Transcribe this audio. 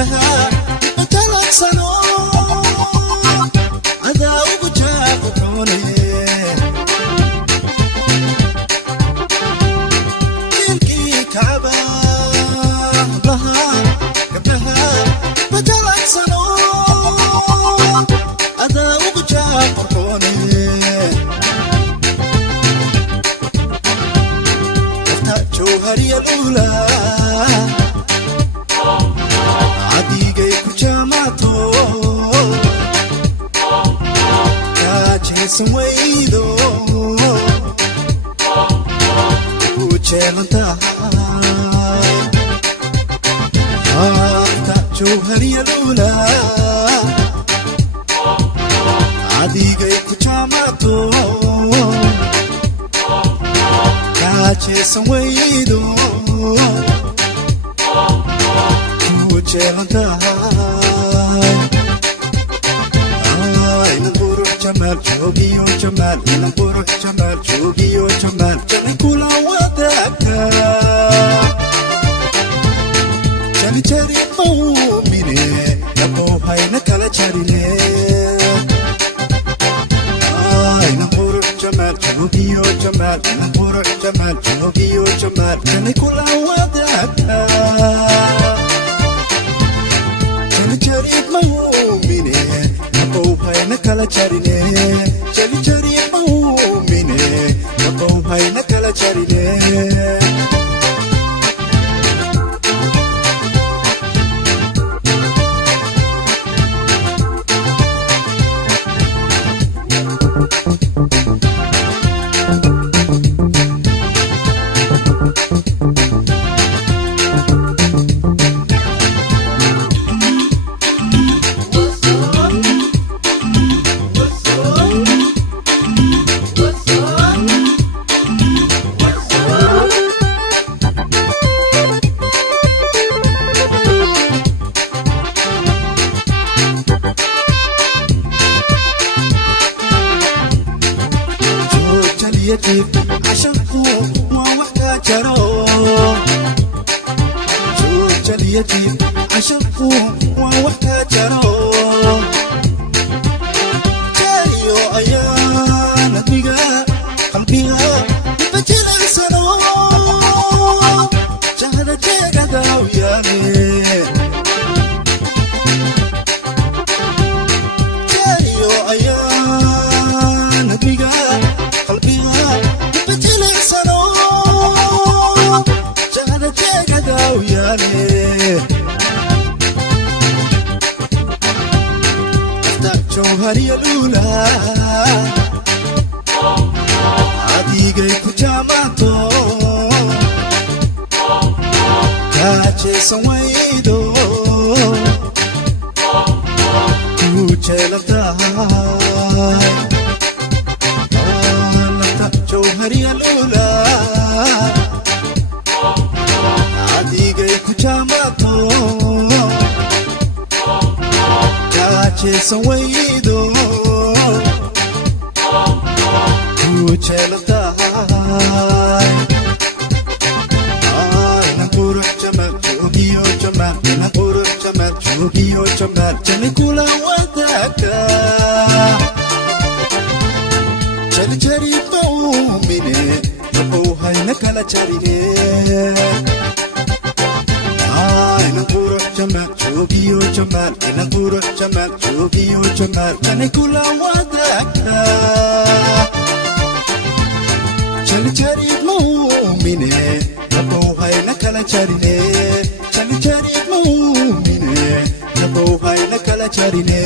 قبلها بثلاث سنوات عذاب وجافوني تلقي كعبة قبلها بثلاث سنوات عذاب وجافوني جوهري الأولى عديقي كجاماتو كاجي سويدو وجيلنتاي جوهري الأولى عديقي كجاماتو Chasing waido Inamburu Jamal Jogio Jamal Inamburu Jamal Jogio Jamal Janikula Wadaka Jani Chari Mumine Nabo Haina Kala Charine Inamburu Jamal Jogio Jamal Inamburu Jamal Jogio Jamal Janikula Wadaka Jani Chari Mumine Nabo Haina Kala Charine Jani Chari Mumine Nabo Haina Kala Charine عشانكو ما وحدة جرو جوج اليتيم عشانكو ما وحدة جرو جاريو أيان بيغا قلبيها بجل سنو جهد جيغا داوياني جاريو أيان بيغا جوهري الأولى عديقي كجاماتو كاجي سويدو وجيلنتاي جوهري الأولى عديقي كجاماتو Chasing waido Kuchelantai Inamburu Jamal Jogio Jamal Inamburu Jamal Jogio Jamal Janikula Wadaka Chari Chari Mumine Nabo Haina Kala Charine Inamburu Jamal Jogio Jamal Inamburu Jamal Jogio Jamal Janikula Wadaka Chali Chari Mumine Nabo Haina Kala Charine Chali Chari Mumine Nabo Haina Kala Charine